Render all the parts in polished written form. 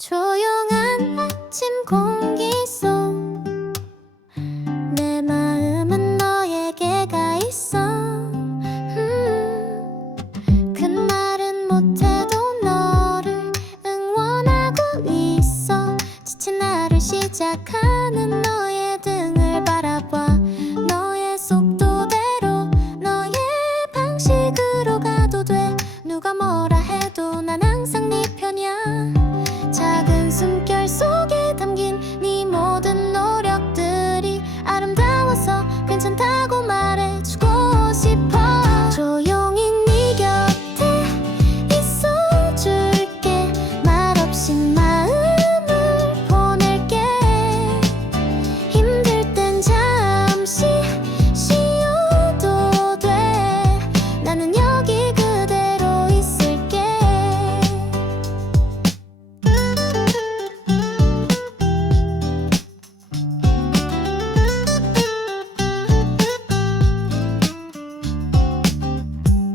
조용한 아침 공기 속 내 마음은 너에게 가 있어. 큰 말은 못해도 너를 응원하고 있어. 지친 나를 시작하는 너의 등을 바라봐. 너의 속도대로 너의 방식으로 가도 돼. 누가 뭐라 해도 난 항상 네 편이야. 작은 숨결 속에 담긴 네 모든 노력들이 아름다워서 괜찮다고 말해주고 싶어. 조용히 네 곁에 있어줄게. 말없이 마음을 보낼게. 힘들 땐 잠시 쉬어도 돼. 나는 여기 그대로 있을게.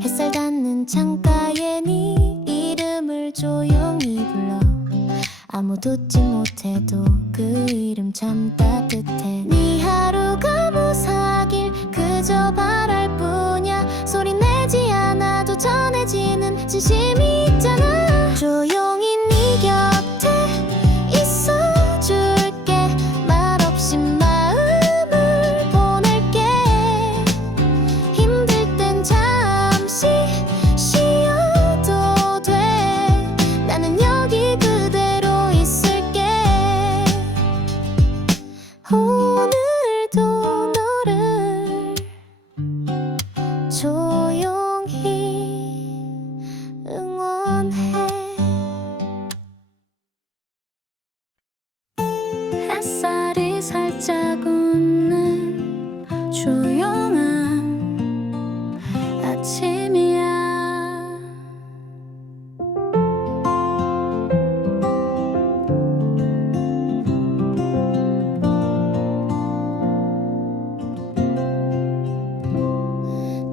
햇살 닿는 창가에 네 이름을 조용히 불러. 아무 듣지 못해도 그 이름 참 따뜻해. 네 하루가 무사하길 그저 바랄 뿐이야. 소리 내지 않아도 전해지는 진심이 있잖아. 조용히 네 곁에 있어줄게. 말없이 마음을 보낼게. 힘들 땐 잠시 쉬어도 돼. 나는 여기 그대로 있을게. 오늘도 너를 조용히 응원해. 햇살이 살짝 웃는 조용한 아침이야.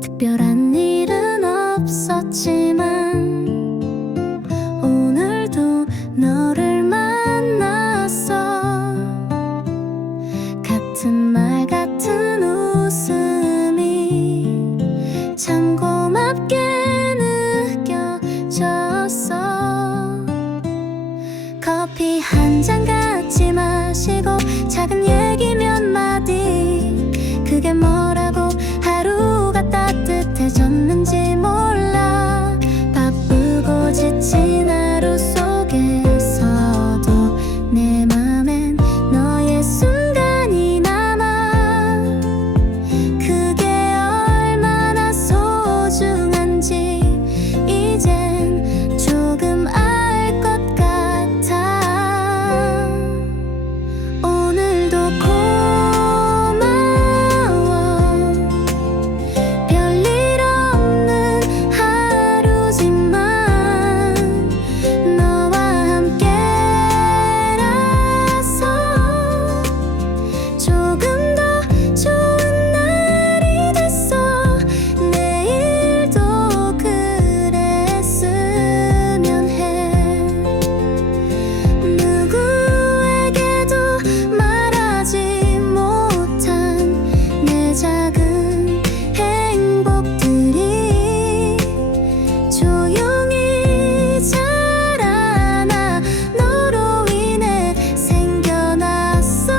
특별한 일은 없었지만 오늘도 너를 만났어. 같은 말 같은 웃음이 참 고맙게 느껴졌어. 커피 한 잔 같이 마시고 작은 얘기 몇 마디. 그게 뭐라고 하루가 따뜻해졌는지 몰라. 바쁘고 지친 하루 속에서도 내 맘엔 너의 순간이 남아. 그게 얼마나 소중한지 이젠 조금 알 것 같아. 오늘도 고마워. 별일 없는 하루지만 너와 함께라서 조금 더 좋은 날이 됐어. 내일도 그랬으면 해. 누구에게도 말하지 못한 내 작은 행복들이 조용히 자라나 너로 인해 생겨났어.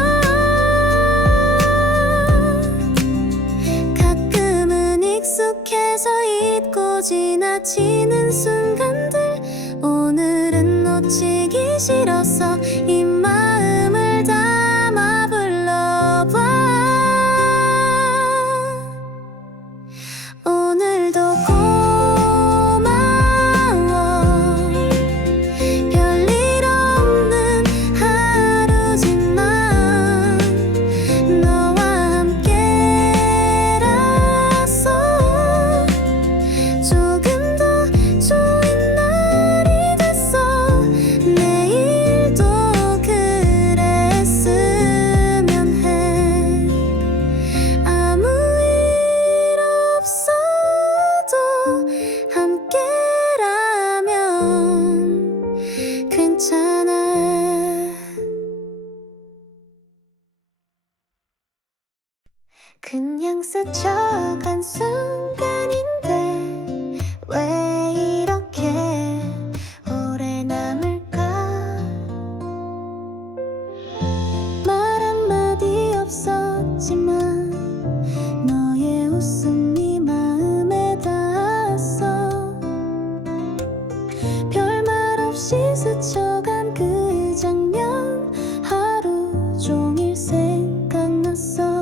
가끔은 익숙해서 잊고 지나치는 순간들. 오늘은 놓치기 싫어서 이 마음을 담아 불러봐. 오늘도 고마워. 별일 없는 하루지만 너와 함께라서 조금 더 좋은 날이 됐어. 내일도 그냥 스쳐간 순간인데 왜 이렇게 오래 남을까? 말 한마디 없었지만 너의 웃음이 마음에 닿았어. 별말 없이 스쳐간 그 장면 하루 종일 생각났어.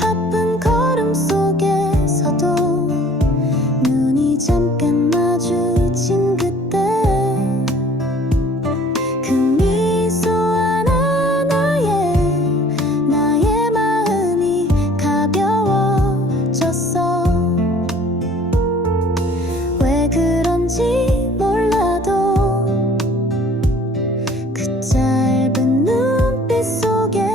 바쁜 걸음 속에서도 눈이 잠깐 마주친 그때 그 미소 하나하나에 나의 마음이 가벼워졌어. 왜 그런지 몰라도 그 짧은 눈빛 속에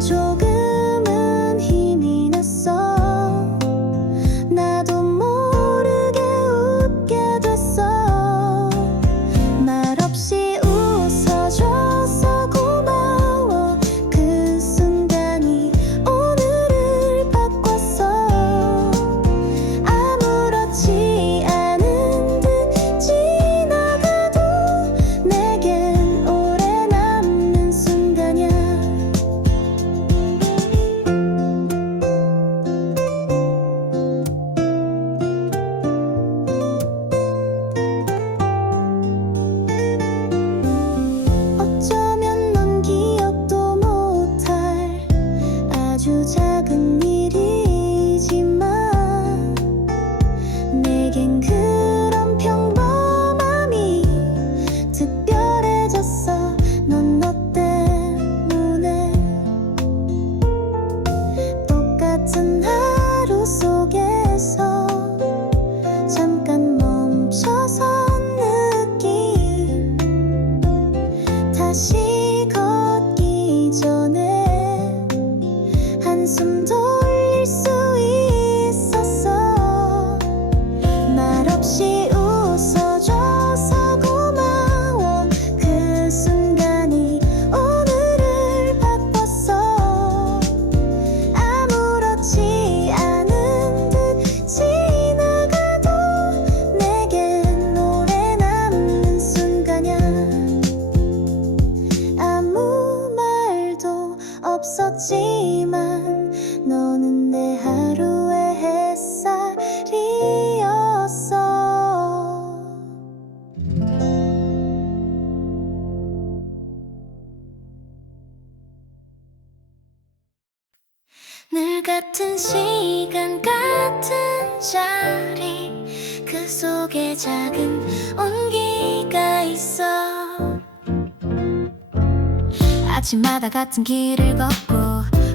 조금은 힘이 났어. 나도 모르게 웃게 됐어. 말없이 웃어줘서 고마워. 그 순간이 오늘을 바꿨어. 아무렇지 않은 듯 지나가도 내겐 오래 남는 순간이야. 어쩌면 넌 기억도 못할 아주 작은 일이지만 내겐 그런 평범함이 특별해졌어. 넌 너 때문에 똑같은 하루 속에서 잠깐 멈춰선 느낌 다시 걷기 전에 한숨 돌릴 수 있었어. 말없이 웃어줘서 고마워. 그 순간이 오늘을 바꿨어. 아무렇지 않은 듯 지나가도 내겐 오래 남는 순간이야. 아무 말도 없었지만 너는 내 하루의 햇살이었어. 늘 같은 시간 같은 자리 그 속에 작은 온기가 있어. 아침마다 같은 길을 걷고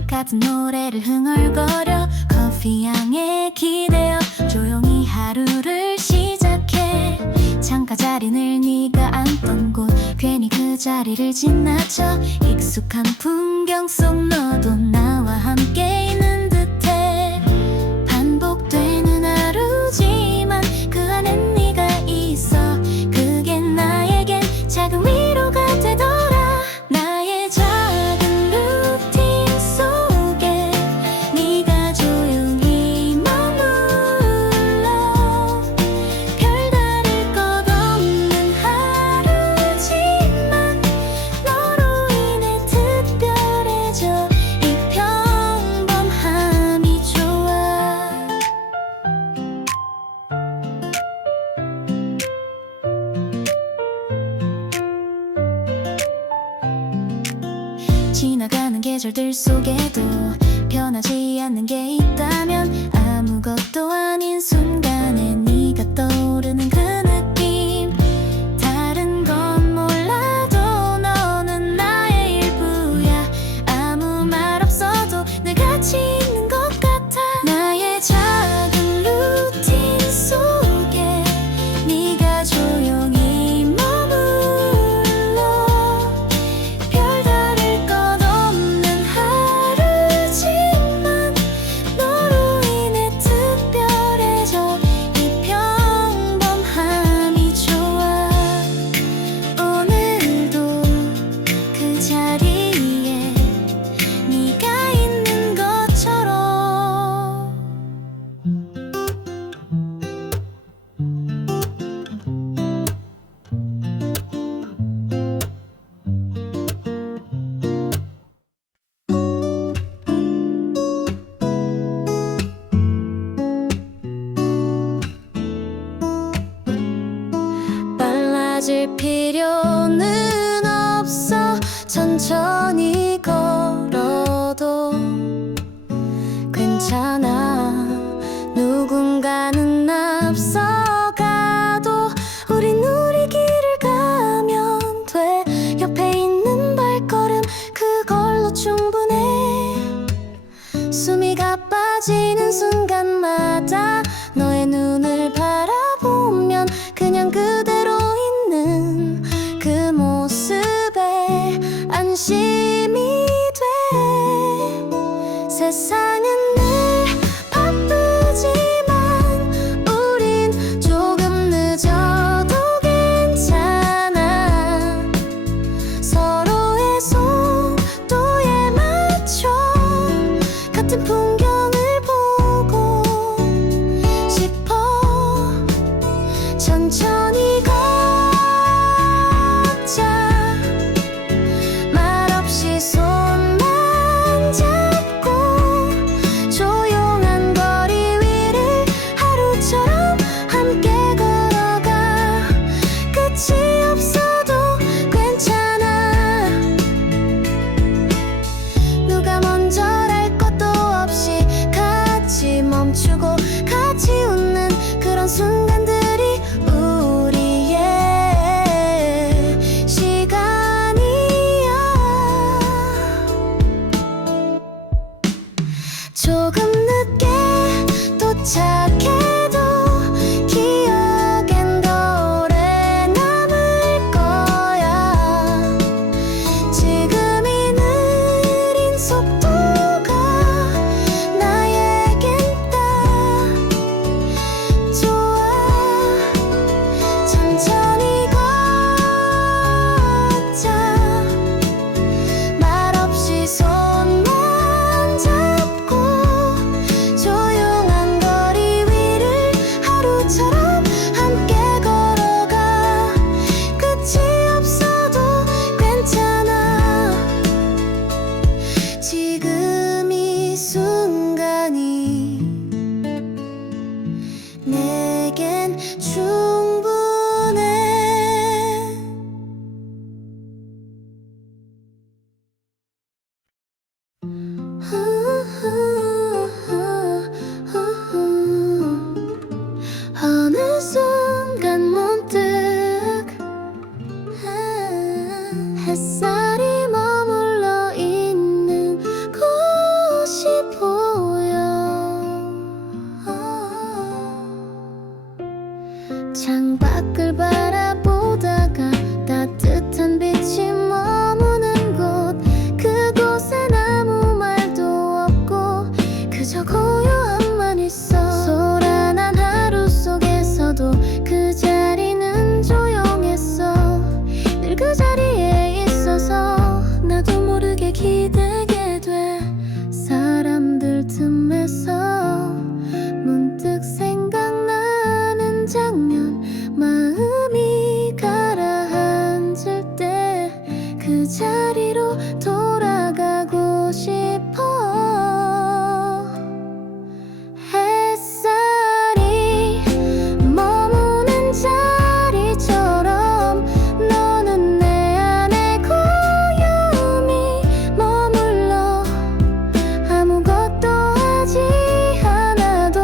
같은 노래를 흥얼거려 커피 향에 기대어 조용히 하루를 시작해. 창가 자리 늘 네가 앉던 곳 괜히 그 자리를 지나쳐 익숙한 풍경 속 너도 나와 함께 있는 듯해. 반복되는 하루지만 그 안엔 네가 있어. 그게 나에겐 작은 위로가 되더라. 나의 작은 루틴 속에 네가 조용히 머물러. 별다를 것 없는 하루지만 너로 인해 특별해져. 이 평범함이 좋아. 지나가는 계절들 속에도 변하지 않는 게 있다면 아무것도 아닌 순간에 네가 떠오르는 그 느낌. 다른 건 몰라도 너는 나의 일부야. 아무 말 없어도 늘 같이 있는 것 같아. 나의 작은 루틴 속에 네가 조용히 머물러. 별다를 것 없는 하루지만 너로 인해 특별해져. 가질 필요는 없어. 천천히 걸어도 괜찮아. 누군가는 앞서가도 우린 우리 길을 가면 돼. 옆에 있는 발걸음 그걸로 충분해. 숨이 가빠지는 순간마다 너의 눈을 바라보면 그냥 그대로 있는 그 모습에 안심이 돼. 세상은 늘 바쁘지만 우린 조금 늦어도 괜찮아. 서로의 속도에 맞춰 같은 풍경을 보고 싶어. 천천히 걷자. 말없이 손만 잡고 조용한 거리 위를 하루처럼 함께 걸어가. 끝이 없어도 괜찮아. 누가 먼저랄 것도 없이 같이 멈추고 같이 웃는 그런 순간들이 우리의 시간이야. 조금 늦게 도착해도 기억엔 더 오래 남을 거야. 지금 이 느린 속도가 나에겐 딱 좋아. 천천히 걷자. 말없이 손만 잡고 조용한 거리 위를 하루처럼 함께 걸어가. 끝이 없어도 괜찮아. 지금 이 순간이 내겐 충분해. 어느 순간 문득 햇살이 머물러 있는 곳이 보여. 창밖을 바라보다가 따뜻한 빛이 머무는 곳. 그곳엔 아무 말도 없고 그저 고요함만 있어. 소란한 하루 속에서도 그 자리는 조용했어. 늘 그 자리에 있어서 나도 모르게 기대게 돼. 사람들 틈에서 문득 생각나는 장면. 마음이 가라앉을 때 그 자리로 돌아가고 싶어. 햇살이 머무는 자리처럼 너는 내 안에 고요히 머물러. 아무것도 하지 않아도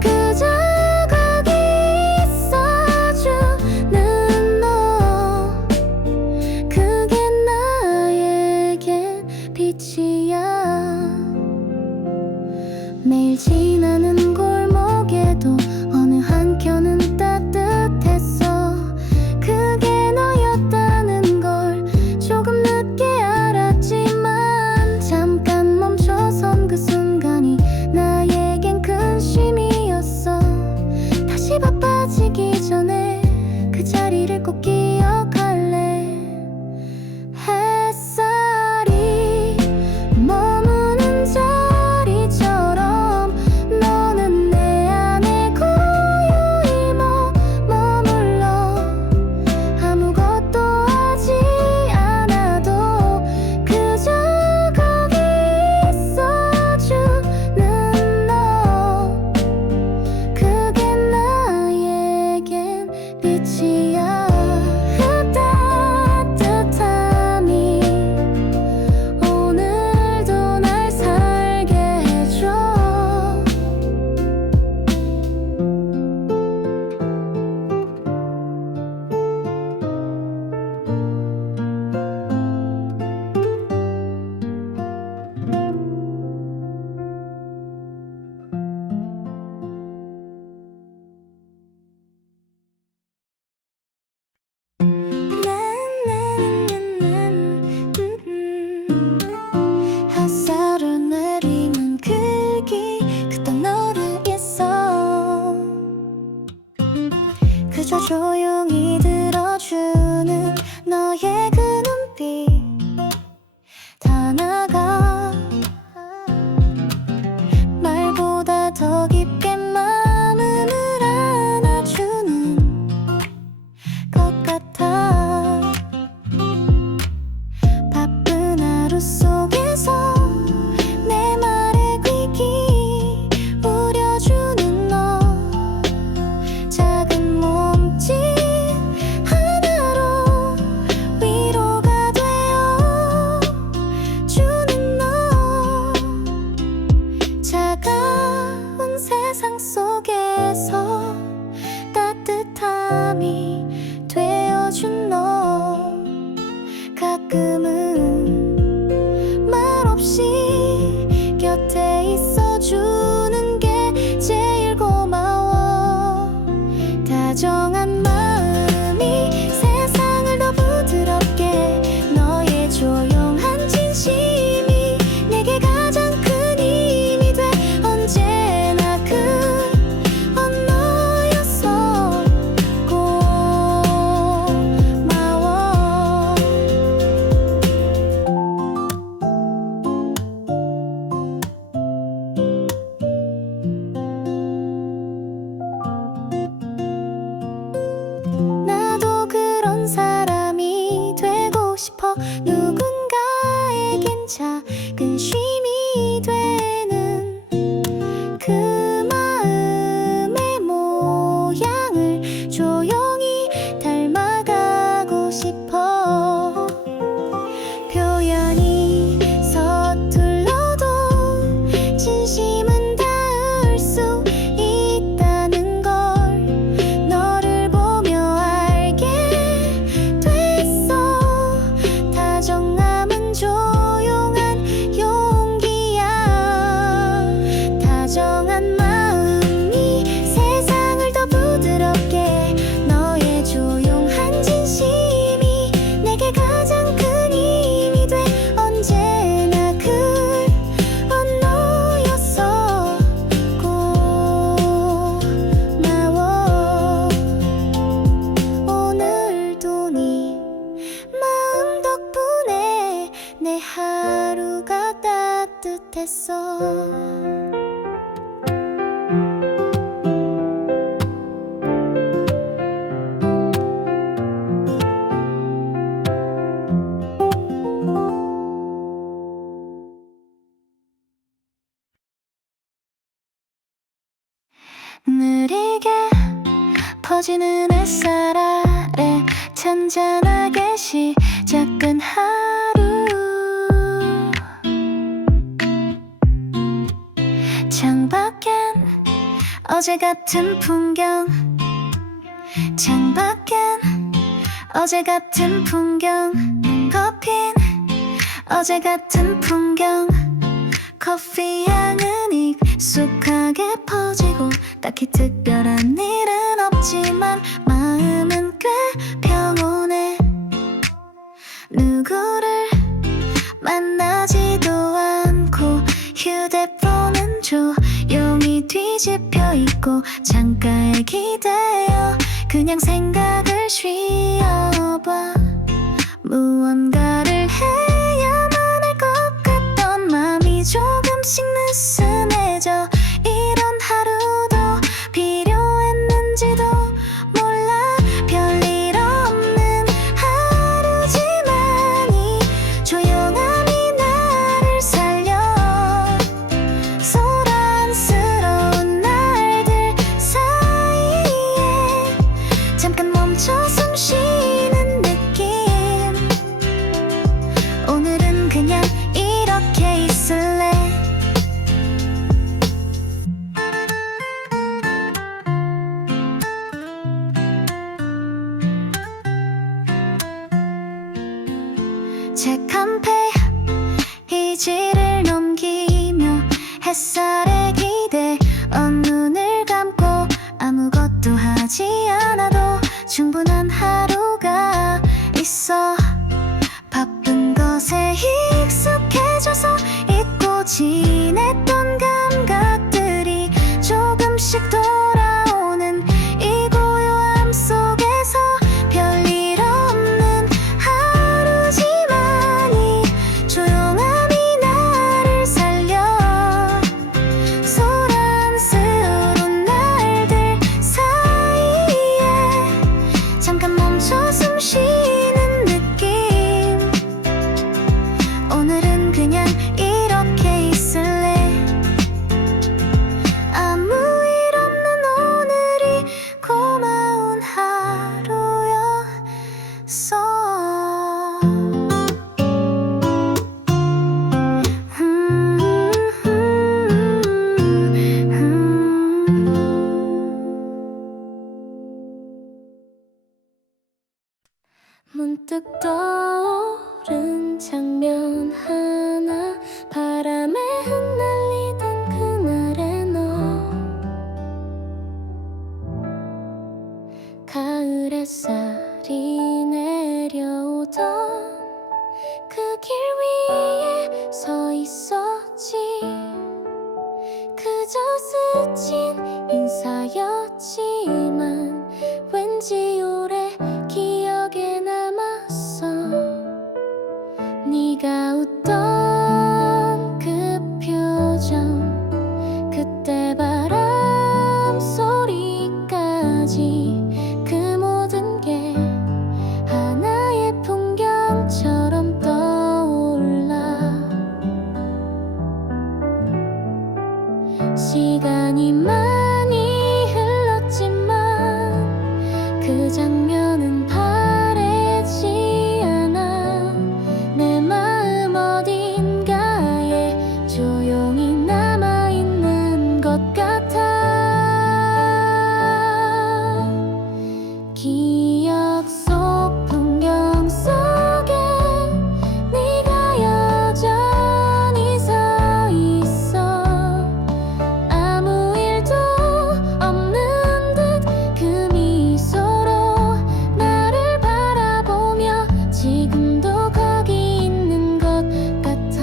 그저 거기 그저 조용히 들어주는 너의 그 눈빛 다 나가 말보다 더 깊게 마음을 안아주는 것 같아. 바쁜 하루 속에서 내 말에 귀 기울여주는 너 작은 몸짓 하나로 위로가 되어 주는 너 차가운 세상 속에서 따뜻함이 되어준 너 가끔은 말없이 곁에 있어주는 게 제일 고마워. 다정한 마음이 세상을 더 부드럽게 너의 조용한 진심이 내게 가장 큰 힘이 돼. 언제나 너였어. 고마워. 나도 그런 사람이 되고 싶어. 누군가에겐 작은 쉼이 되는 그 마음의 모양을 조용히 닮아가고 싶어. 표현이 서툴러도 진심은 닿을 수 있다는 걸 너를 보며 알게 됐어. 다정함은 조용한 용기야. 다정한 마음이 세상을 더 부드럽게 너의 조용한 진심이 내게 가장 큰 힘이 돼. 언제나 너였어. 고마워. 오늘도 네 마음 덕분에 내 하루가 따뜻했어. 느리게 퍼지는 햇살 아래 잔잔하게 시작된 하루. 창밖엔 어제 같은 풍경. 창밖엔 어제 같은 풍경. 커피는 어제 같은 풍경. 커피 향은 익숙하게 퍼지고 딱히 특별한 일은 없지만 마음은 꽤 평온해. 누구를 만나지도 않고 휴대폰은 조용히 뒤집혀 있고 창가에 기대어 그냥 생각을 쉬어봐. 무언가를 해야만 할 것 같던 마음이 조금씩 느슨해져. 이런 하루도 필요했는지도 몰라. 별일 없는 하루지만 이 조용함이 나를 살려. 소란스러운 날들 사이에 잠깐 멈춰 숨 쉬는 느낌. 오늘은 그냥 이렇게 있을래. 책 한 페이지를 넘기며 햇살에 기대어 눈을 감고 아무것도 하지 않아도 충분한 하루가 있어. 바쁜 것에 익숙해져서 잊고 지냈던 감각들이 조금씩 돌아오는 이 고요함 속 문득 떠오른 장면 하나. 바람에 흩날리던 그날의 너, 가을 햇살이 내려오던 그 길 위에 서 있었지. 그저 스친 인사였지만 왠지 오래 기억에 남았어. 네가 웃던 그 표정, 그때 바람 소리까지, 그 모든 게 하나의 풍경처럼 떠올라. 시간이 많이 흘렀지만 그 장면은 바래지 않아. 내 마음 어딘가에 조용히 남아있는 것 같아. 기억 속 풍경 속에 네가 여전히 서 있어. 아무 일도 없는 듯 그 미소로 나를 바라보며 지금도 거기 있는 것 같아.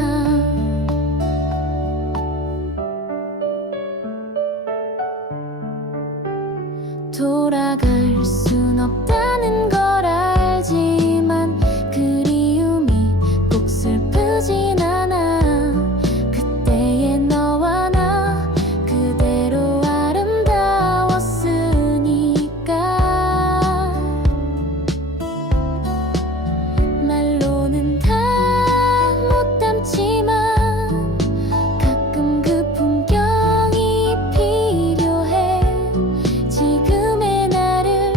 돌아갈 순 없다는 걸 알지만 그리움이 꼭 슬프진 않아. 그때의 너와 나 그대로 아름다웠으니까. 말로는 다 못 담지만 가끔 그 풍경이 필요해. 지금의 나를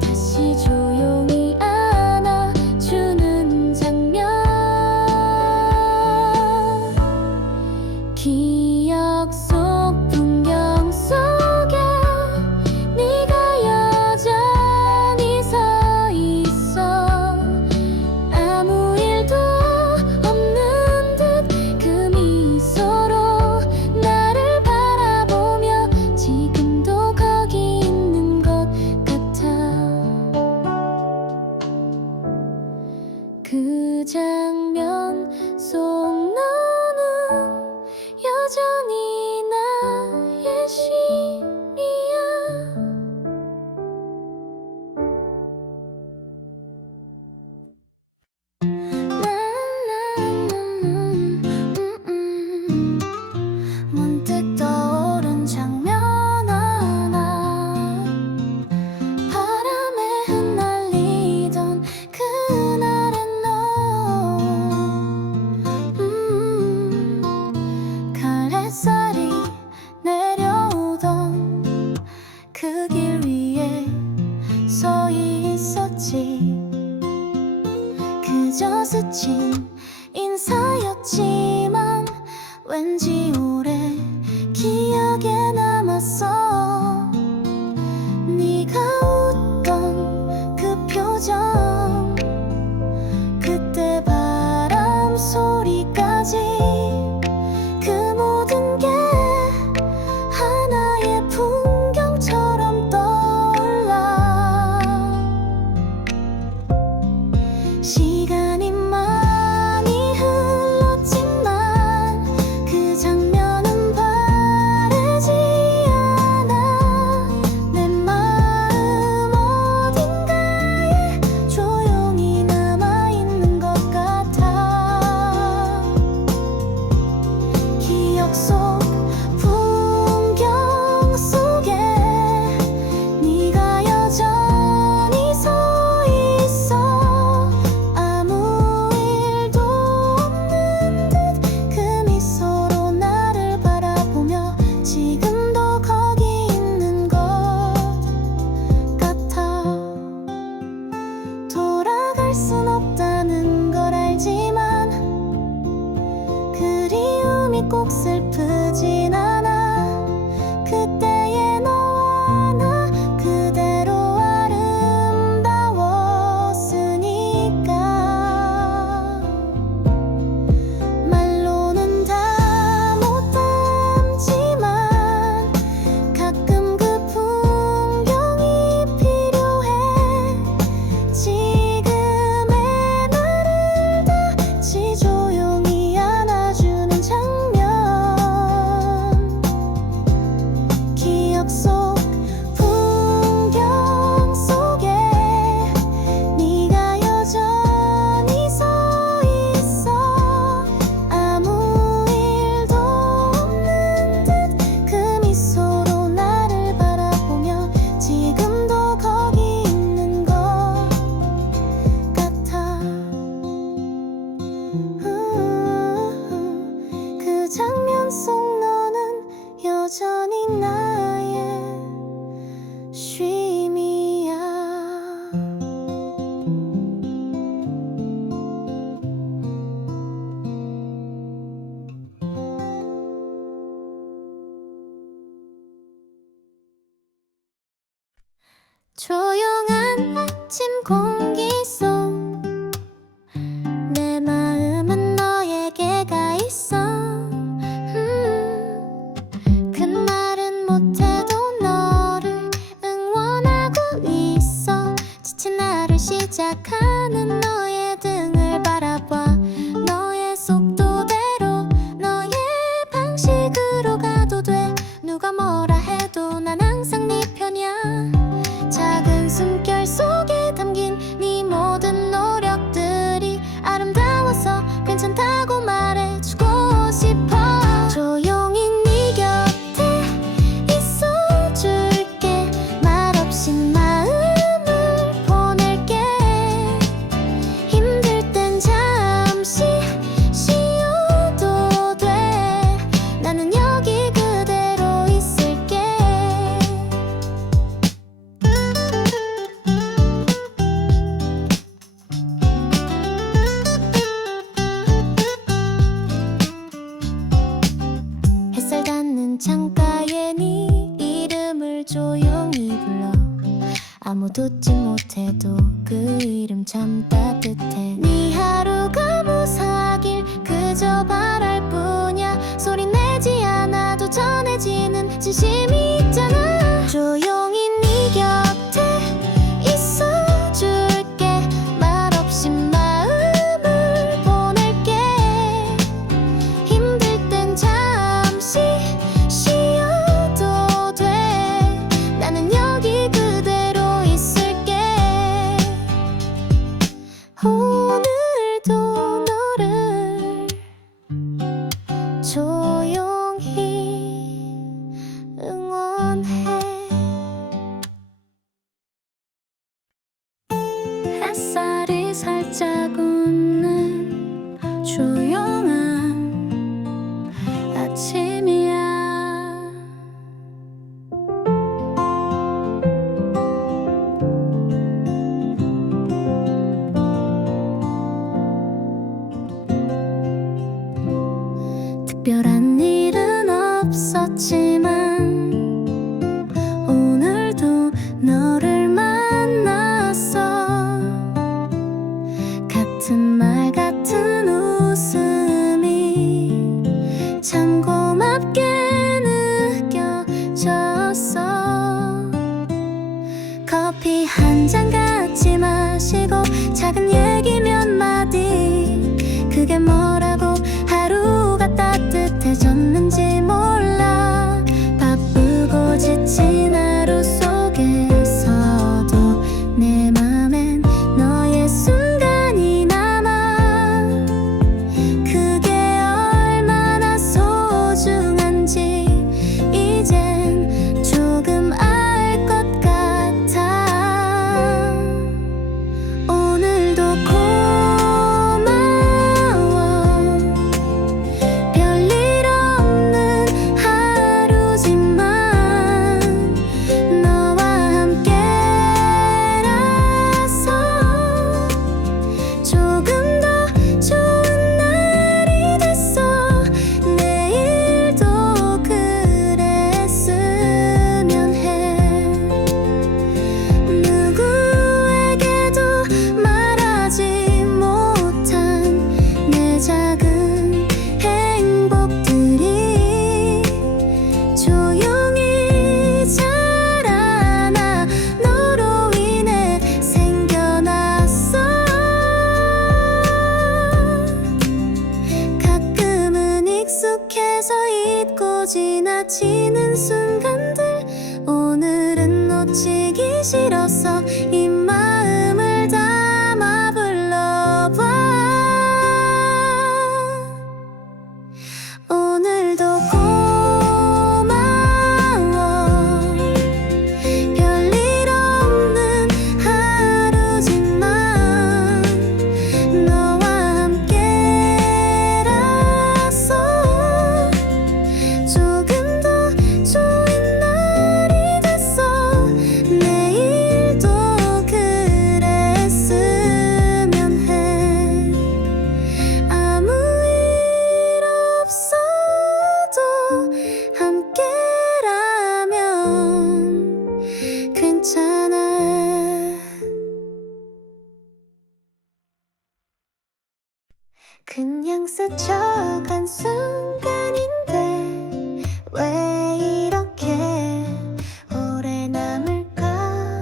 다시 조용히 안아주는 장면. 기억 속 풍경 속에 네가 여전히 서 있어. 아무 일도 없는 듯 그 미소로 나를 바라보며 지금도 거기 있는 것 같아. 그 장면 속 너는 여전히 나의 신이야. 문득 떠오른 장면 하나. 바람에 흩날리던 그날의 너, 가을 햇살이 내려오던 그 길 위에 서 있었지. 그저 스친 인사였지만 왠지 오래 기억에 남았어. 네가 웃던 그 표정, 그때 바람 소리까지, 그 모든 게 하나의 풍경처럼 떠올라. 시간이 많이 흘렀지만 그 장면은 바래지 않아. 내 마음 어딘가에 조용한 아침 공기 속 내 마음은 너에게 가 있어. 큰 말은 못해도 너를 응원하고 있어. 지친 나를 시작하는 너의 등을 바라봐. 너의 속도대로 너의 방식으로 가도 돼. 누가 뭐라 해도 난 항상 네 편이야. 작은 숨결 속에 담긴 네 모든 노력들이 아름다워서 괜찮다고 말해주고 싶어. 조용히 네 곁에 있어줄게. 말없이 마음을 보낼게. 힘들 땐 잠시 쉬어도 돼. 나는 여기 그대로 있을게. 햇살 닿는 창가에 네 이름을 조용히 불러. 아무 듣지 못해도 그 이름 참 따뜻해. 네 하루가 무사하길 그저 바랄 뿐이야. 소리 내지 않아도 전해지는 진심이 있잖아. 조용히 네 곁에 있어줄게. 말없이 마음을 보낼게. 힘들 땐 잠시 쉬어도 돼. 나는 여기 그대로 있을게. 오늘도 너를 조용히 응원해. 햇살이 살짝 웃는 조용한 아침이야. 특별한 일은 없었지만 오늘도 너를 만났어. 같은 말 같은 웃음이 참 고맙게 느껴졌어. 커피 한 잔 같이 마시고 작은 얘기 몇 마디. 그게 뭐라고 하루가 따뜻해졌는지 몰라. 바쁘고 지친 하루 속에서도 내 맘엔 너의 순간이 남아. 그게 얼마나 소중한지 이젠 조금 알 것 같아. 오늘도 고마워. 별일 없는 하루지만 너와 함께라서 조금 더 좋은 날이 됐어. 내일도 그랬으면 해. 누구에게도 말하지 못한 내 작은 행복들이 조용히 자라나 너로 인해 생겨났어. 가끔은 익숙해서 잊고 지나치는 순간들. 오늘은 놓치기 싫어서 이 마음을 담아 불러봐. 오늘도 고마워. 별일 없는 하루지만 너와 함께라서 조금 더 좋은 날이 됐어. 내일도 그랬으면 해. 아무 일 없어도 함께라면 괜찮아. 그냥 스쳐간 순간인데 왜 이렇게 오래 남을까?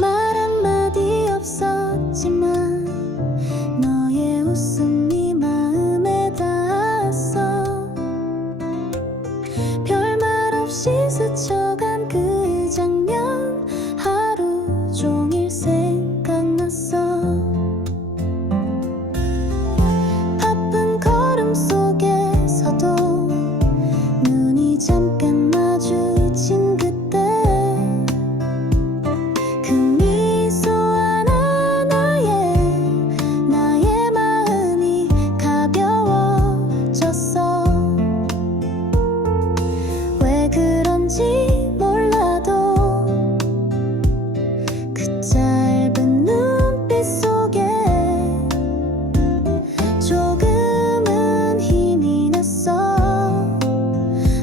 말 한마디 없었지만 너의 웃음이 마음에 닿았어. 별말 없이 스쳐간 그 장면 하루 종일 생각났어. 바쁜 걸음 속에서도 눈이 잠깐 마주친 그때 그 미소 하나하나에 나의 마음이 가벼워졌어. 왜 그런지 몰라도 그 짧은 눈빛 속에 조금은 힘이 났어.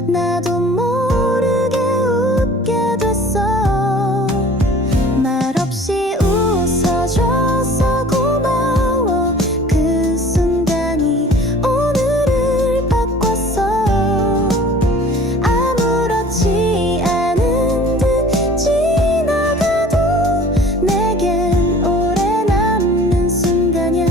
나도 모르게 웃게 됐어. 말없이 웃어줘서 고마워. 그 순간이 오늘을 바꿨어. 아무렇지 않은 듯 지나가도 내겐 오래 남는 순간이야.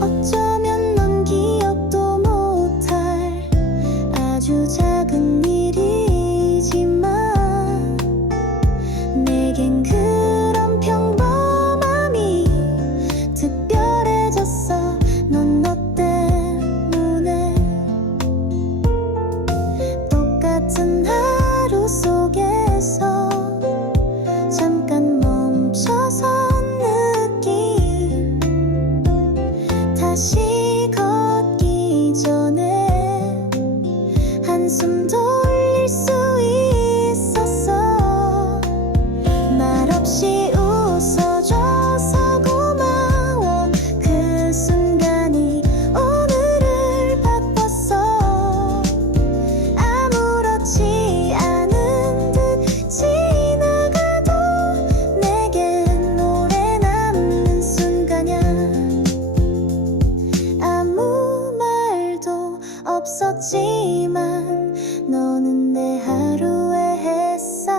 어쩌면 넌 기억도 못할 아주 작은 일이지만 내겐 그런 평범함이 특별해졌어. 넌 너 때문에 똑같은 하루 속에서 잠깐 멈춰선 느낌, 다시 걷기 전에 한숨 돌릴 수 있었어. 말없이 웃어줘서 고마워. 그 순간이 오늘을 바꿨어. 아무렇지 않은 듯 지나가도 내겐 오래 남는 순간이야. 아무 말도 없었지만 너는 내 하루의 햇살이었어.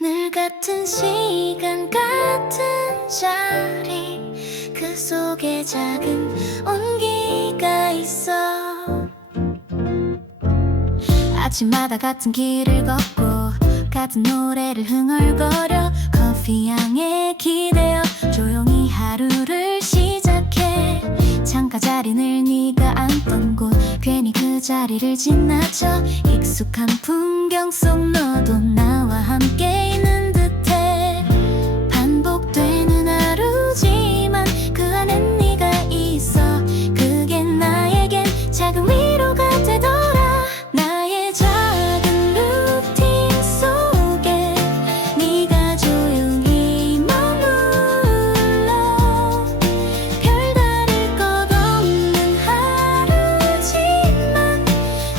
늘 같은 시간 같은 자리, 그 속에 작은 온기가 있어. 아침마다 같은 길을 걷고 같은 노래를 흥얼거려 커피 향에 기대어 조용히 하루를 시작해. 창가 자리는 네가 앉던 곳, 괜히 그 자리를 지나쳐 익숙한 풍경 속 너도 나와 함께 있는 듯해. 반복되는 하루지만 그 안엔 네가 있어. 그게 나에겐 작은 위로가 되더라. 나의 작은 루틴 속에 네가 조용히 머물러. 별다를 것 없는 하루지만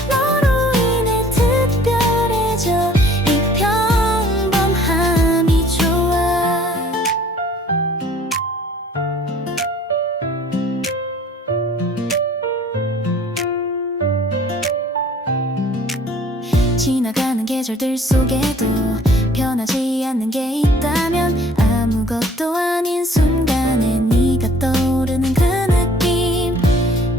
너로 인해 특별해져. 이 평범함이 좋아. 지나가는 계절들 속에도 변하지 않는 게 있다면 아무것도 아닌 순간에 네가 떠오르는 그 느낌.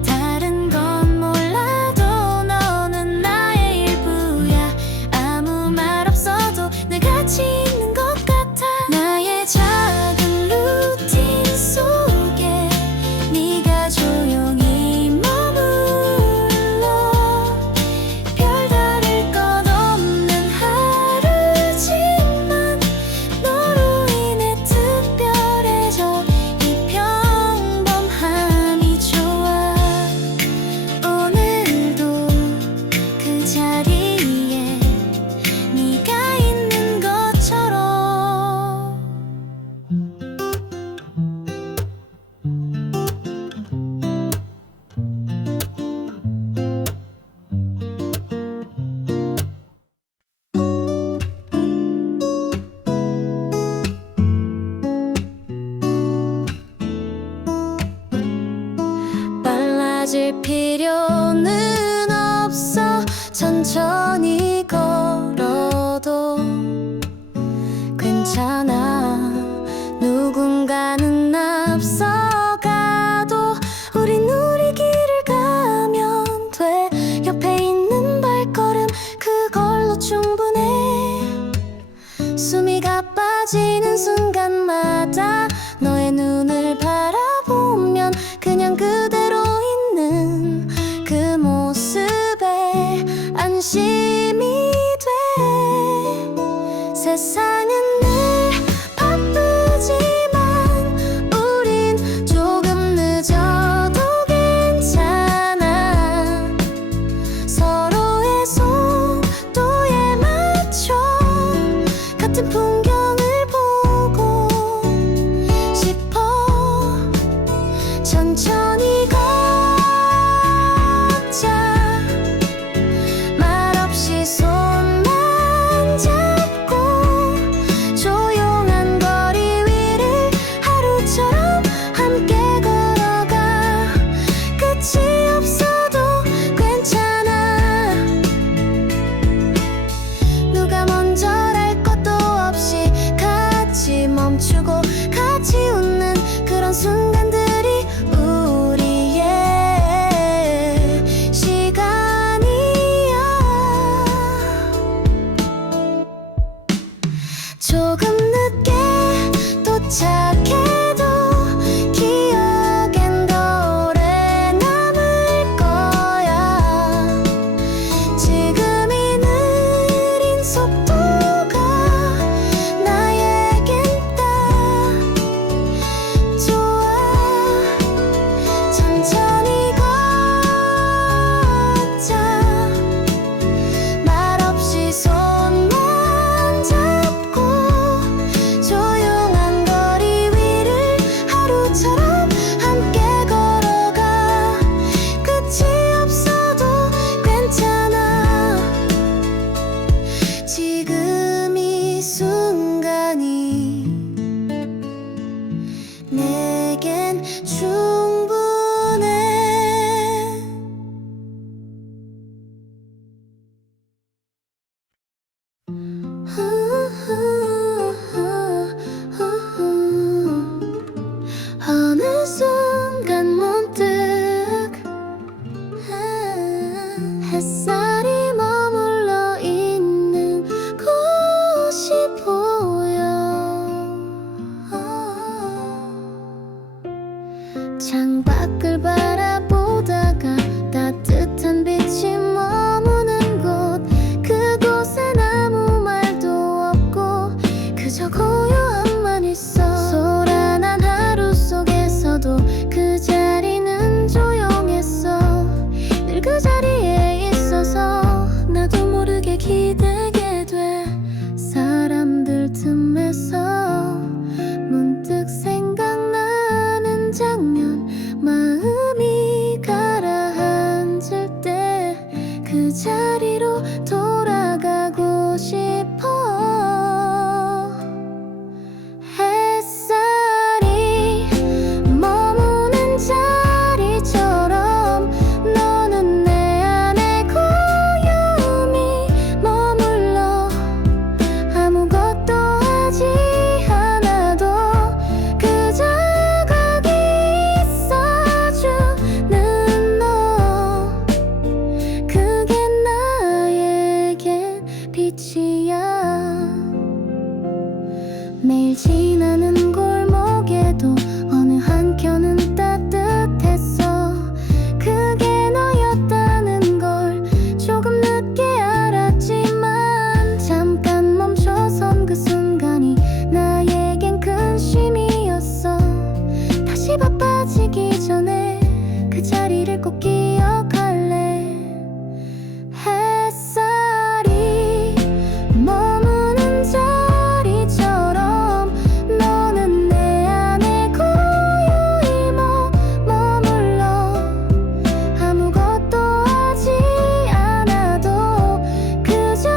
다른 건 몰라도 너는 나의 일부야. 아무 말 없어도 늘 같이 있는 것 같아. 나의 작은 루틴 속에 네가 조용히 머물러. 별다를 것 없는 하루지만 너 빠질 필요는 없어. 천천히 걸어도 괜찮아. 누군가는 앞서가도 우린 우리 길을 가면 돼. 옆에 있는 발걸음 그걸로 충분해. 숨이 가빠지는 순간마다 너의 눈을 바라보면 그냥 그대로 있는 그 모습에 안심이 돼. 세상은 늘 바쁘지만 우린 조금 늦어도 괜찮아. 서로의 속도에 맞춰 같은 풍경을 보고 싶어. 천천히 걷자. 말없이 손만 잡고 조용한 거리 위를 하루처럼 함께 걸어가. 끝이 없어도 괜찮아. 누가 먼저랄 것도 없이 같이 멈추고 같이 웃는 그런 순간들이 우리의 시간이야. 조금 늦게 도착해도 기억엔 더 오래 남을 거야. 지금 이 느린 속도가 나에겐 딱 좋아. 천천히 걷자. 말없이 손만 잡고 조용한 거리 위를 하루처럼 함께 걸어가. 끝이 없어도 괜찮아. 지금 이 순간이 내겐 충분해. 어느 순간 문득 햇살이 머물러 있는 곳이 보여. 창밖을 바라보다가 따뜻한 빛이 머무는 곳. 그곳엔 아무 말도 없고 그저 고요함만 있어. 소란한 하루 속에서도 그 자리는 조용했어. 늘 그 자리에 있어서 나도 모르게 기대게 돼. 사람들 틈에서 문득 생각나는 장면. 마음이 가라앉을 때 그 자리로 돌아가고 싶어. 햇살이 머무는 자리처럼 너는 내 안에 고요히 머물러. 아무것도 하지 않아도 그저 거기 있어주는 너. 그게 나에겐 빛이야. 매일 지나는 골목에도 어느 한켠은 따뜻했어. 그게 너였다는 걸 조금 늦게 알았지만 잠깐 멈춰선 그 순간이 나에겐 큰 쉼이었어. 다시 바빠지기 전에 그 자리를 꼭 기억할래. 햇살이 머무는 자리처럼 너는 내 안에 고요히 머물러. 아무것도 하지 않아도 그저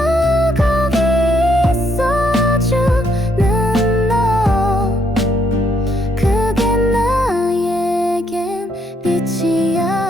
거기 있어주는 너. 그게 나에겐 빛이야.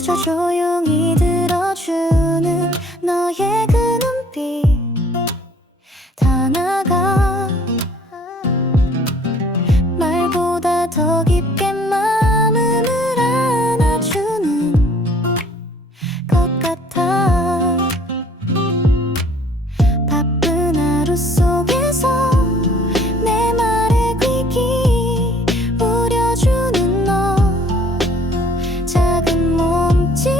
그저 조용히 들어주는 너의 그 눈빛 하나가 말보다 더 깊게 마음을 안아주는 것 같아. 바쁜 하루 속에서 내 말에 귀 기울여주는 너, 작은 몸짓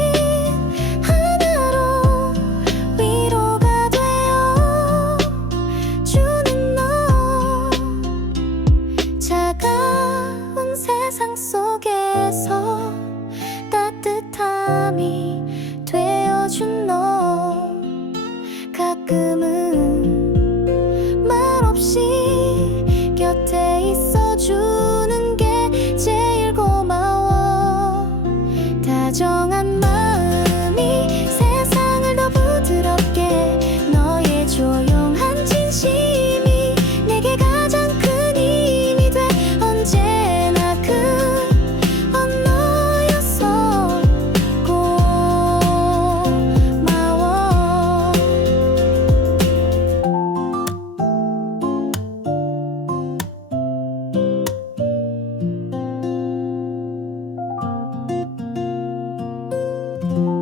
하나로 위로가 되어 주는 너, 차가운 세상 속에서 따뜻함이 되어준 너. 가끔은 말없이 곁에 있어주는 게 제일 고마워. 다정한 마음이 세상을 더 부드럽게, 너의 조용한 진심이 내게 가장 큰 힘이 돼. 언제나 너였어. 고마워.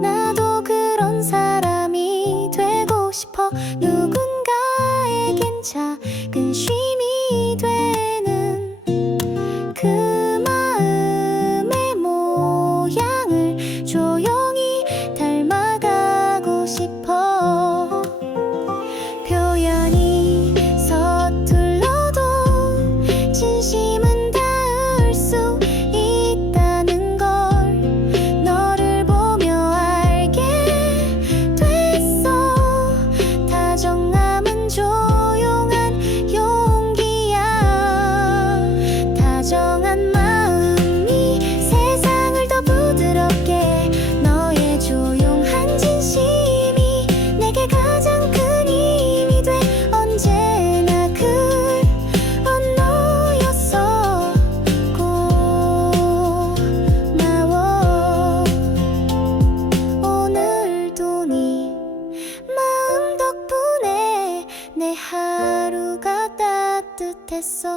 나도 그런 사람이 되고 싶어. 누군가에겐 작은 쉼이 되는 그 마음의 모양을 조용히 닮아가고 싶어. 표현이 서툴러도 진심은 닿을 수 있다는 걸 너를 보며 알게 됐어. 다정함은 조용한 용기야. 다정한 마음이 세상을 더 부드럽게, 너의 조용한 진심이 내게 가장 큰 힘이 돼. 언제나 너였어. 고마워. 오늘도 네 마음 덕분에 내 하루가 따뜻했어.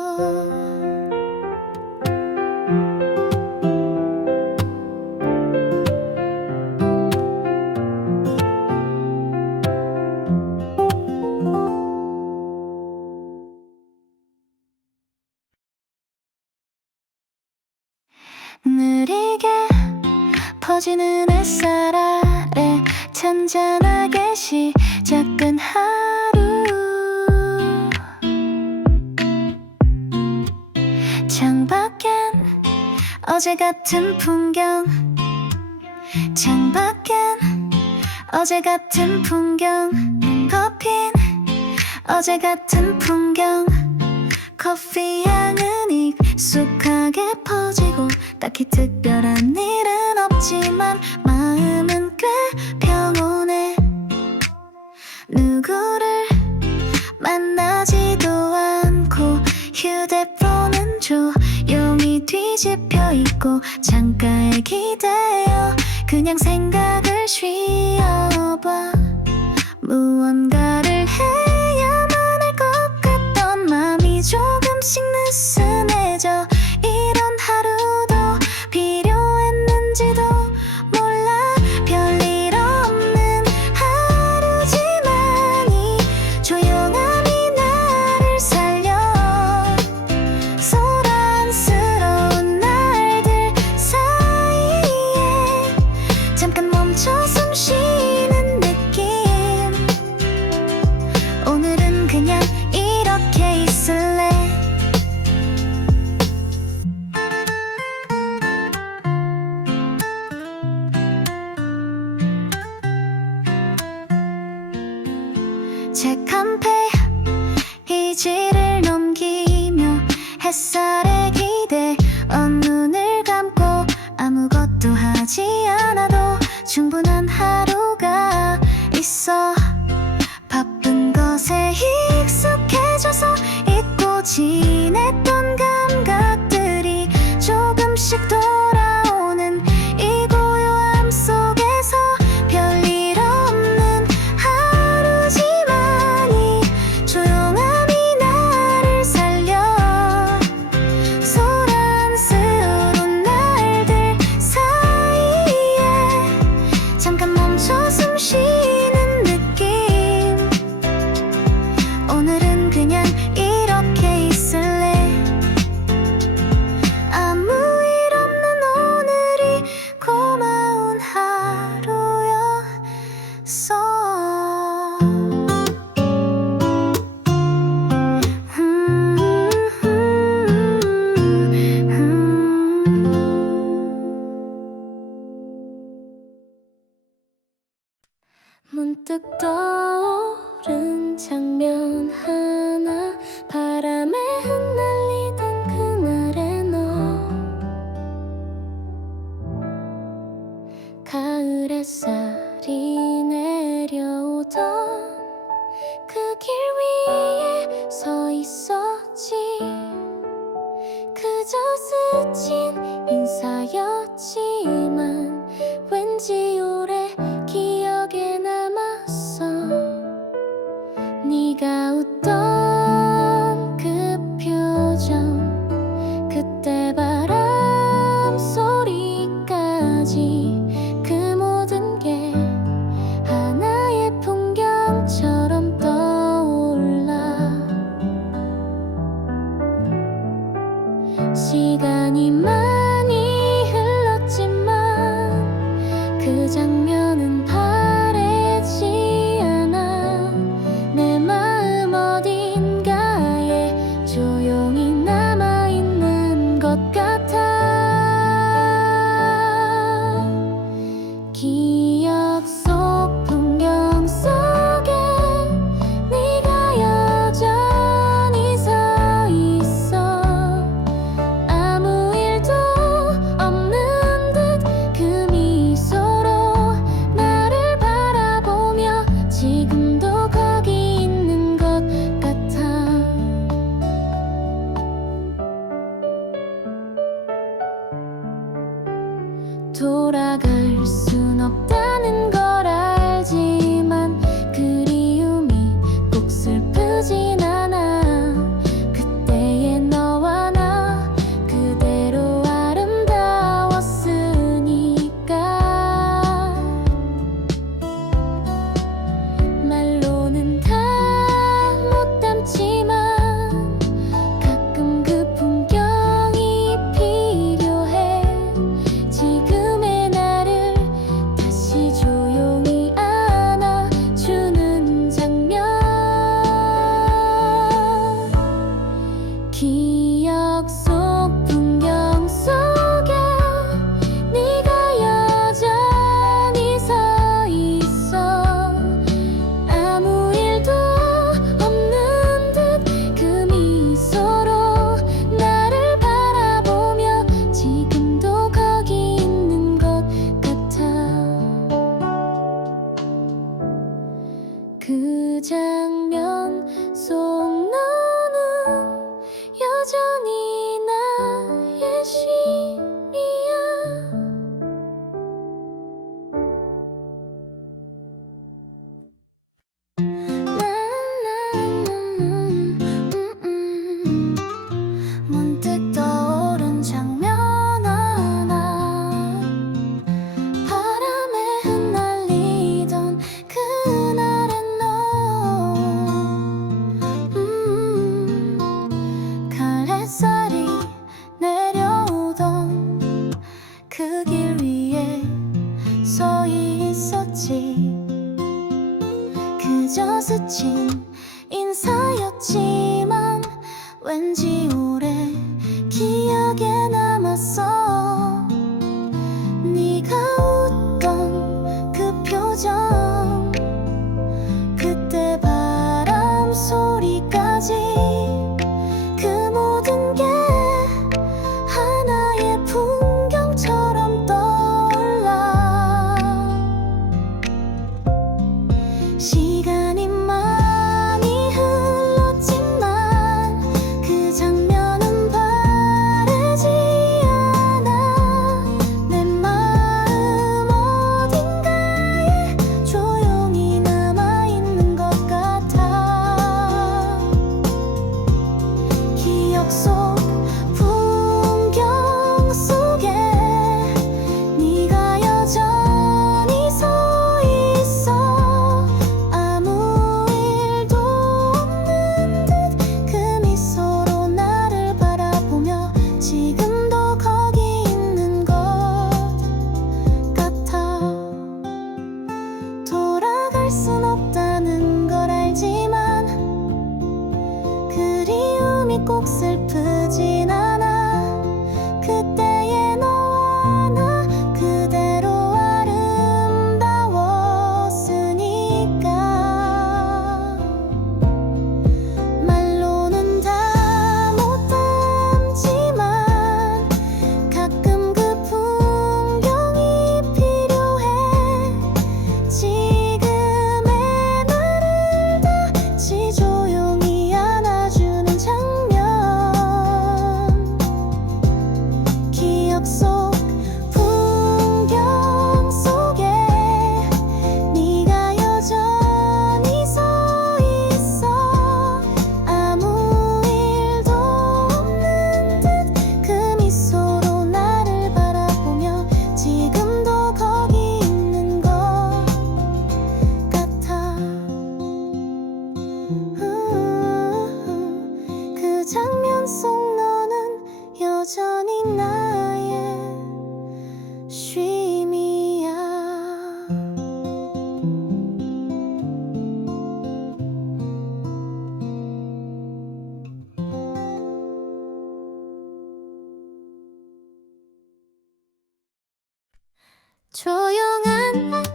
느리게 퍼지는 햇살 아래 잔잔하게 시작된 하루. 창밖엔 어제 같은 풍경, 창밖엔 어제 같은 풍경. 커피는 어제 같은 풍경. 커피 향은 익숙하게 퍼지고 딱히 특별한 일은 없지만 마음은 꽤 평온해. 누구를 만나지도 않고 휴대폰은 조용히 뒤집혀 있고 창가에 기대어 그냥 생각을 쉬어봐. 무언가를 해야만 할 것 같던 마음이 조금씩 느슨해져. 이런 하루도 필요했는지도 몰라. 별일 없는 하루지만 이 조용함이 나를 살려. 소란스러운 날들 사이에 잠깐 멈춰 숨 쉬는 느낌. 오늘은 그냥 이렇게 있을래. 책 한 페이지를 넘기며 햇살에 기대어 눈을 감고 아무것도 하지 않아도 충분한 하루가 있어. 바쁜 것에 익숙해져서 잊고 지냈던 감각들이 조금씩 돌아오는 이 고요함 속 문득 떠오른 장면 하나, 바람에 흩날리던 그날의 너. 가을 햇살이 내려오던 그 길 위에 서 있었지. 그저 스친 인사였지만 왠지 오래 기억에 남았어. 네가 웃던 그 표정, 그때 바람 소리까지, 그 모든 게 하나의 풍경처럼 떠올라. 시간이 많이 흘렀지만 그 장면은 바래지 않아. 내 마음 어딘가에 조용히 남아있는 것 같아. 기억 속 풍경 속에 네가 여전히 서 있어. 아무 일도 없는 듯 그 미소로 나를 바라보며 지금도 거기 있는 것 같아. 돌아갈 순 없다는 걸 알지만 그리움이 꼭 슬프진 않아. 그때의 너와 나 그대로 아름다웠으니까. 말로는 다 못 담지만 가끔 그 풍경이 필요해. 지금의 나를 다시 조용히 안아주는 장면. 기억 속 풍경 속에 네가 여전히 서 있어. 아무 일도 없는 듯 그 미소로 나를 바라보며 지금도 거기 있는 것 같아. 그 장면 속 너는 여전히 나의 신이야. 문득 떠오른 장면 하나, 바람에 흩날리던 그날의 너. 가을 햇살이 내려오던 그 길 위에 서 있었지. 그저 스친 인사였지만 왠지 오래 기억에 남았어. 네가 웃던 그 표정, 그때 바람 소리까지, 그 모든 게 하나의 풍경처럼 떠올라. 시간이 많이 흘렀지만 그 장면은 바래지 않아. 내 마음 어딘가에 조용히 남아있는 것 같아. 기억 속 풍경 속에 네가 여전히 서 있어. 아무 일도 없는 듯 그 미소로 나를 바라보며 지금도 거기 있는 것 같아. 돌아갈 순 없다는 걸 알지만 그리움이 꼭 슬프진 않아. 그때의 너와 나 그대로 아름다웠으니까.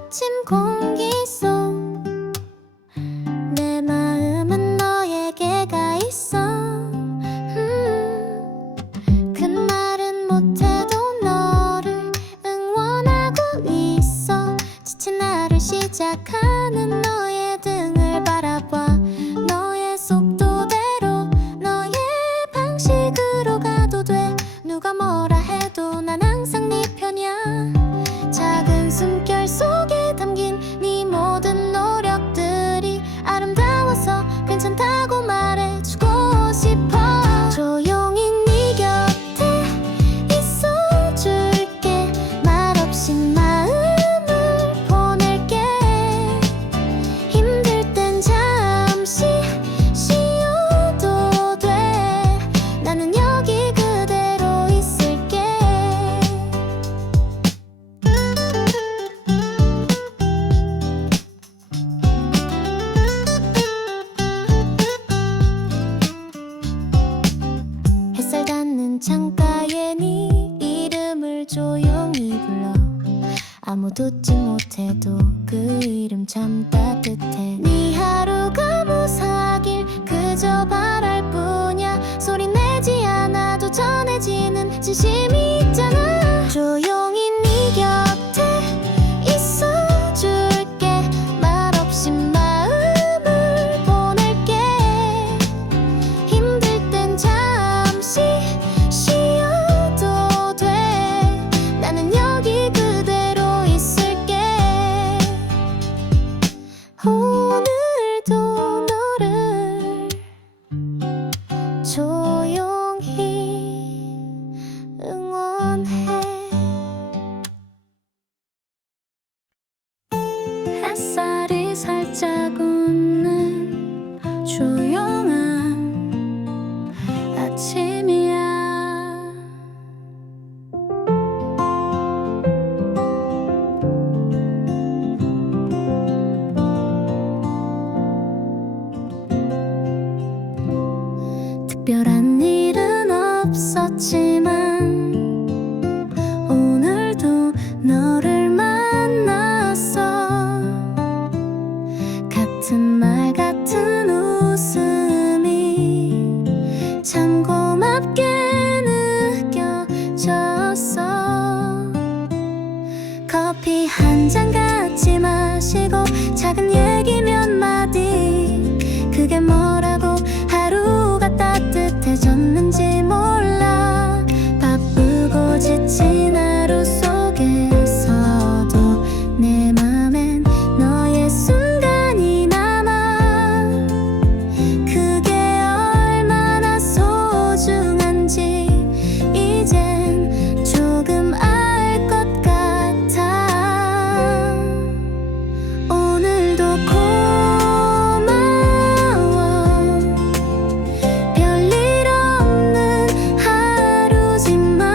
아침 공기 속 내 마음은 너에게 가 있어. 그 말은 못해도 너를 응원하고 있어. 지친 나를 시작하는 너의 등을 바라봐. 너의 속도대로 너의 방식으로 가도 돼. 누가 뭐라 해도 난 항상 네 편이야. 작은 숨결 속에 담긴 네 모든 노력들이 아름다워서 괜찮다고 말해주고 싶어. 조용히 네 곁에 있어줄게. 말없이 마음을 보낼게. 힘들 땐 잠시 쉬어도 돼. 나는 여기 그대로 있을게. 햇살 닿는 창가에 네 이름을 조용히 불러. 아무 듣지 못해도 그 이름 참 따뜻해. 네 하루가 무사하길 그저 바랄 뿐이야. 소리 내지 않아도 전해지는 진심이 있잖아. 조용히 네 곁에 있어줄게. 말없이 마음을 보낼게. 힘들 땐 잠시 쉬어도 돼. 나는 여기 그대로 있을게. 오늘도 너를 조용히 응원해. 햇살이 살짝 웃는 조용한 아침이야. 특별한 일은 없었지만 오늘도 너를 만났어. 같은 말 같은 웃음이 참 고맙게 느껴졌어. 커피 한 잔 같이 마시고 작은 얘기 몇 마디. 그게 뭐라고 하루가 따뜻해졌는지 몰라. 바쁘고 지친 하루 속에서도 내 맘엔 너의 순간이 남아. 그게 얼마나 소중한지 이젠 조금 알 것 같아. 오늘도 고마워. 별일 없는 하루지만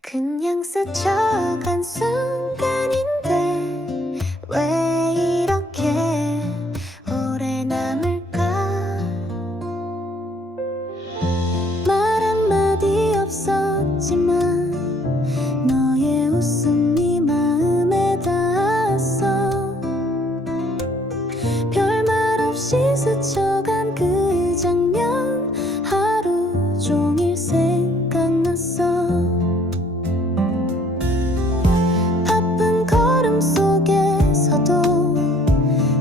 그냥 스쳐간 순간인데 왜 이렇게 오래 남을까. 말 한마디 없었지만 너의 웃음이 마음에 닿았어. 별말 없이 스쳐간 그 장면 하루 종일 생각났어. 바쁜 걸음 속에서도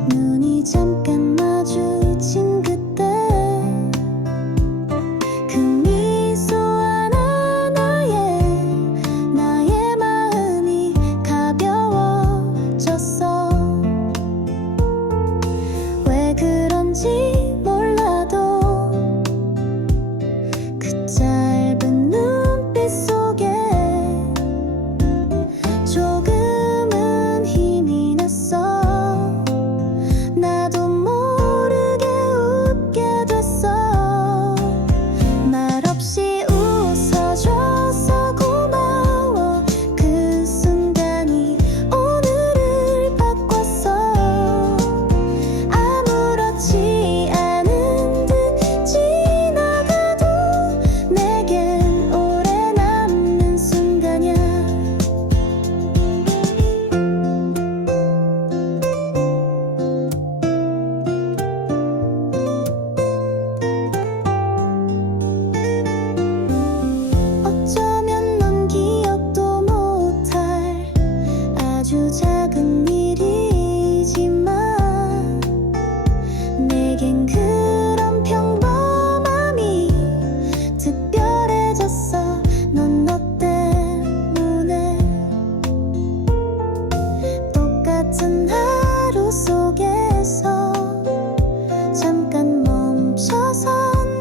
눈이 잠깐 마주친 그때 그 미소 나의 마음이 가벼워졌어. 왜 그런지 몰라도 그 짧은 눈빛 속에 조금은 힘이 났어. 나도 모르게 웃게 됐어. 말없이 웃어줘서 고마워. 그 순간이 오늘을 바꿨어. 아무렇지 않은 듯 지나가도 내겐 오래 남는 순간이야. 어쩌면 넌 기억도 못할 아주 작은 일이지만 내겐 그런 평범함이 특별해졌어. 넌 너 때문에 똑같은 하루 속에서 잠깐 멈춰선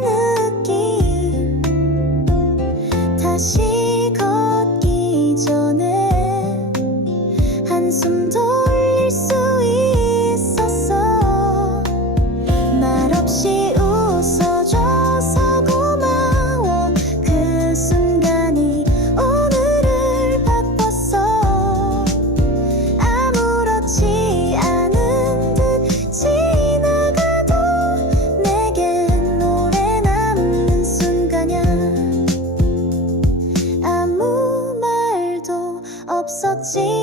느낌 다시 걷기 전에 한숨 돌릴 수 있었어. 말없이 웃어줘서 고마워. 그 순간이 오늘을 바꿨어. 아무렇지 않은 듯 지나가도 내겐 오래 남는 순간이야. 아무 말도 없었지.